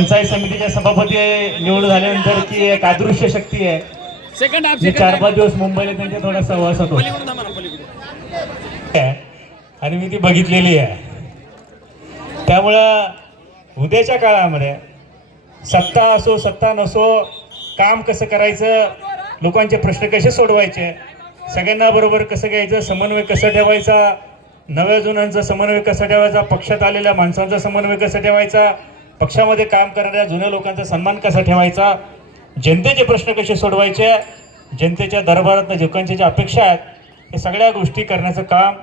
पंचायत समितीच्या सभापती निवड झाल्यानंतर की एक अदृश्य शक्ती आहे. मी 4-5 दिवस मुंबईला त्यांच्या थोडा सहवास होतो आणि मी ती बघितलेली आहे. त्यामुळं उद्याच्या काळामध्ये सत्ता असो सत्ता नसो, काम कसं करायचं, लोकांचे प्रश्न कसे सोडवायचे, सगळ्यांना बरोबर कसं घ्यायचं, समन्वय कसं ठेवायचा, नव्या जुन्यांचा समन्वय कसा ठेवायचा, पक्षात आलेल्या माणसांचा समन्वय कसा ठेवायचा, पक्षामध्ये काम करणाऱ्या जुन्या लोकांचा सन्मान कसा ठेवायचा, जनतेचे प्रश्न कसे सोडवायचे, जनतेच्या दरबारात लोकांच्या ज्या अपेक्षा आहेत हे सगळ्या गोष्टी करण्याचं काम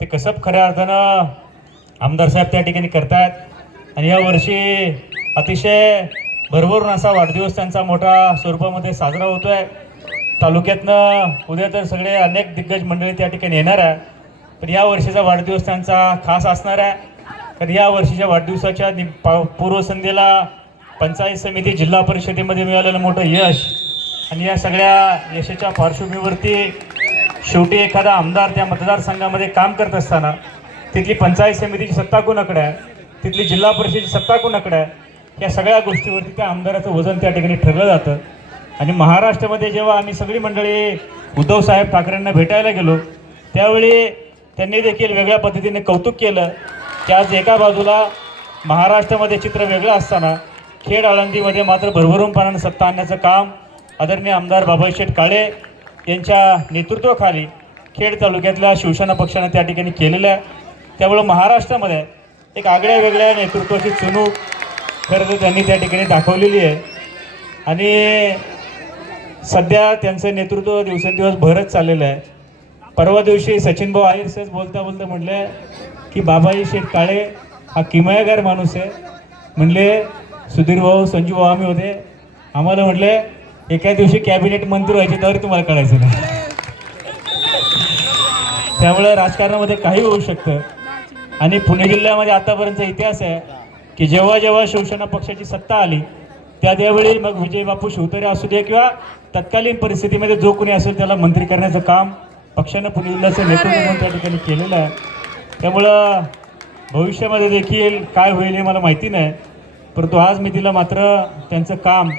ते कसं खऱ्या अर्थानं आमदार साहेब त्या ठिकाणी करतात. आणि यावर्षी अतिशय भरभरून असा वाढदिवस त्यांचा मोठ्या स्वरूपामध्ये साजरा होतोय. तालुक्यातनं उद्या तर सगळे अनेक दिग्गज मंडळी त्या ठिकाणी येणार आहे. तर या वर्षीचा वाढदिवस त्यांचा खास असणार आहे. तर या वर्षीच्या वाढदिवसाच्या पूर्वसंध्येला पंचायत समिती जिल्हा परिषदेमध्ये मिळालेलं मोठं यश आणि या सगळ्या यशाच्या पार्श्वभूमीवरती शेवटी एखादा आमदार त्या मतदारसंघामध्ये काम करत असताना तिथली पंचायत समितीची सत्ता कोणाकडे आहे, तिथली जिल्हा परिषदेची सत्ता कोणाकडे आहे, या सगळ्या गोष्टीवरती त्या आमदाराचं वजन त्या ठिकाणी ठरलं जातं. आणि महाराष्ट्रामध्ये जेव्हा आम्ही सगळी मंडळी उद्धव साहेब ठाकरेंना भेटायला गेलो त्यावेळी त्यांनी देखील वेगळ्या पद्धतीने कौतुक केलं की आज एका बाजूला महाराष्ट्रामध्ये चित्र वेगळं असताना खेड आळंदीमध्ये मात्र भरभरूनपणानं सत्ता आणण्याचं काम आदरणीय आमदार बाबासाहेब काळे यांच्या नेतृत्वाखाली खेड तालुक्यातल्या शिवसेना पक्षानं त्या ठिकाणी केलेलं आहे. त्यामुळं महाराष्ट्रामध्ये एक आगळ्या वेगळ्या नेतृत्वाची चुणूक खरं तर त्यांनी त्या ठिकाणी दाखवलेली आहे. आणि सध्या त्यांचं नेतृत्व दिवसेंदिवस भरत चाललेलं आहे. परवा दिवशी सचिन भाऊ आहिर सहज बोलता बोलता म्हटले की बाबासाहेब काळे हा किमयागार माणूस आहे. म्हणले सुधीर भाऊ संजू भाऊ आम्ही होते, आम्हाला म्हटले एका दिवशी कॅबिनेट मंत्री व्हायचे तरी तुम्हाला कळायचं नाही. त्यामुळे राजकारणामध्ये काही होऊ शकतं. आणि पुणे जिल्ह्यामध्ये आतापर्यंतचा इतिहास आहे की जेव्हा जेव्हा शिवसेना पक्षाची सत्ता आली त्यावेळी मग विजय बापू शिवतरे असू दे किंवा तत्कालीन परिस्थितीमध्ये जो कोणी असेल त्याला मंत्री करण्याचं काम पक्षानं पुणे जिल्ह्याचं नेतृत्व म्हणून त्या ठिकाणी केलेलं आहे. त्यामुळं भविष्यामध्ये देखील काय होईल हे मला माहिती नाही, परंतु आज मी तिला मात्र त्यांचं काम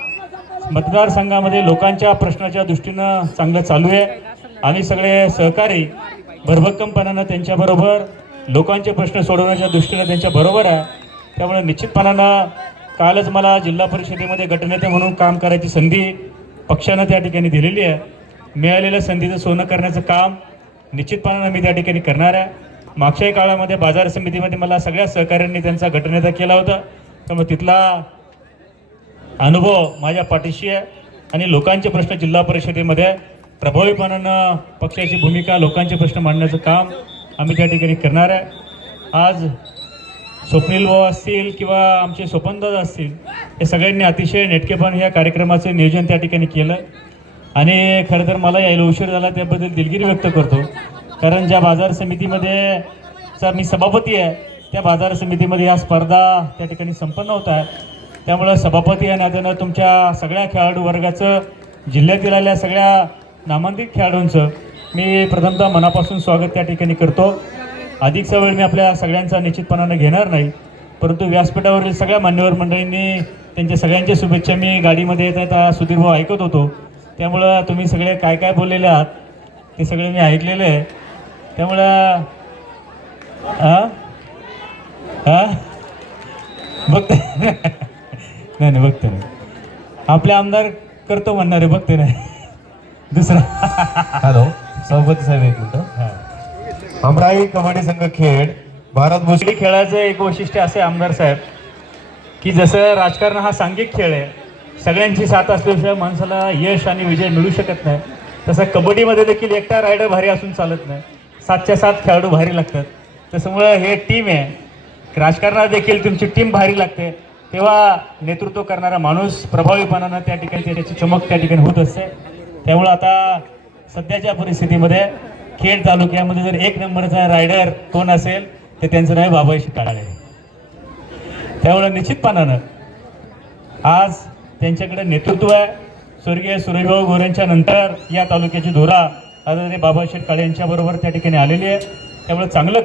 मतदारसंघामध्ये लोकांच्या प्रश्नाच्या दृष्टीनं चांगलं चालू आहे. आम्ही सगळे सहकारी भरभक्कमपणानं त्यांच्याबरोबर लोकांचे प्रश्न सोडवण्याच्या दृष्टीनं त्यांच्याबरोबर आहे. त्यामुळे निश्चितपणानं कालच मला जिल्हा परिषदेमध्ये गटनेते म्हणून काम करायची संधी पक्षानं त्या ठिकाणी दिलेली आहे. मिळालेल्या संधीचं सोनं करण्याचं काम निश्चितपणानं मी त्या ठिकाणी करणार आहे. मागच्याही काळामध्ये बाजार समितीमध्ये मला सगळ्या सहकाऱ्यांनी त्यांचा गटनेता केला होता. त्यामुळे तिथला अनुभव माझ्या पाठीशी आहे. आणि लोकांचे प्रश्न जिल्हा परिषदेमध्ये प्रभावीपणानं पक्षाची भूमिका लोकांचे प्रश्न मांडण्याचं काम आम्ही त्या ठिकाणी करणार आहे. आज स्वप्नील भाऊ असतील किंवा आमचे स्वपनदादा असतील हे सगळ्यांनी अतिशय नेटकेपण या कार्यक्रमाचं नियोजन त्या ठिकाणी केलं. आणि खरं तर मला यायला उशीर झाला त्याबद्दल दिलगिरी व्यक्त करतो. कारण ज्या बाजार समितीमध्ये मी सभापती आहे त्या बाजार समितीमध्ये या स्पर्धा त्या ठिकाणी संपन्न होत आहे. त्यामुळं सभापती या नात्यानं तुमच्या सगळ्या खेळाडू वर्गाचं जिल्ह्यातील आलेल्या सगळ्या नामांकित खेळाडूंचं मी प्रथमतः मनापासून स्वागत त्या ठिकाणी करतो. अधिकचा वेळ मी आपल्या सगळ्यांचा निश्चितपणानं घेणार नाही, परंतु व्यासपीठावरील सगळ्या मान्यवर मंडळींनी त्यांच्या सगळ्यांच्या शुभेच्छा मी गाडीमध्ये येत आहेत सुधीर भाऊ ऐकत होतो. त्यामुळं तुम्ही सगळे काय काय बोललेले आहात ते सगळे मी ऐकलेले आहे. त्यामुळं बघते नाही बघते नाही आपले आमदार करतो म्हणणारे बघते नाही दुसरा. हॅलो सभापती साहेब एक मिनिट. अमराई कबड्डी संघ खेड भारत भोसडी खेळाचं एक वैशिष्ट्य असे आमदार साहेब की जसं राजकारण हा सांघिक खेळ आहे, सगळ्यांची साथ असल्याशिवाय माणसाला यश आणि विजय मिळू शकत नाही, तसं कबड्डीमध्ये देखील एकटा रायडर भारी असून चालत नाही, 7च्या 7 खेळाडू भारी लागतात. त्याच्यामुळं हे टीम आहे. राजकारणात देखील तुमची टीम भारी लागते तेव्हा नेतृत्व करणारा माणूस प्रभावीपणानं त्या ठिकाणी त्याची चमक त्या ठिकाणी होत असते. त्यामुळं आता सध्याच्या परिस्थितीमध्ये खेड तालुक्यामध्ये जर 1 नंबरचा रायडर कोण असेल तर त्यांचं नाव बाबासाहेब काळे. त्यामुळे निश्चितपणानं आज त्यांच्याकडे नेतृत्व आहे. स्वर्गीय सुरेशभाऊ गोरेंच्या नंतर या तालुक्याची धुरा आदरणीय बाबासाहेब काळे यांच्याबरोबर त्या ठिकाणी आलेली आहे. त्यामुळे चांगलं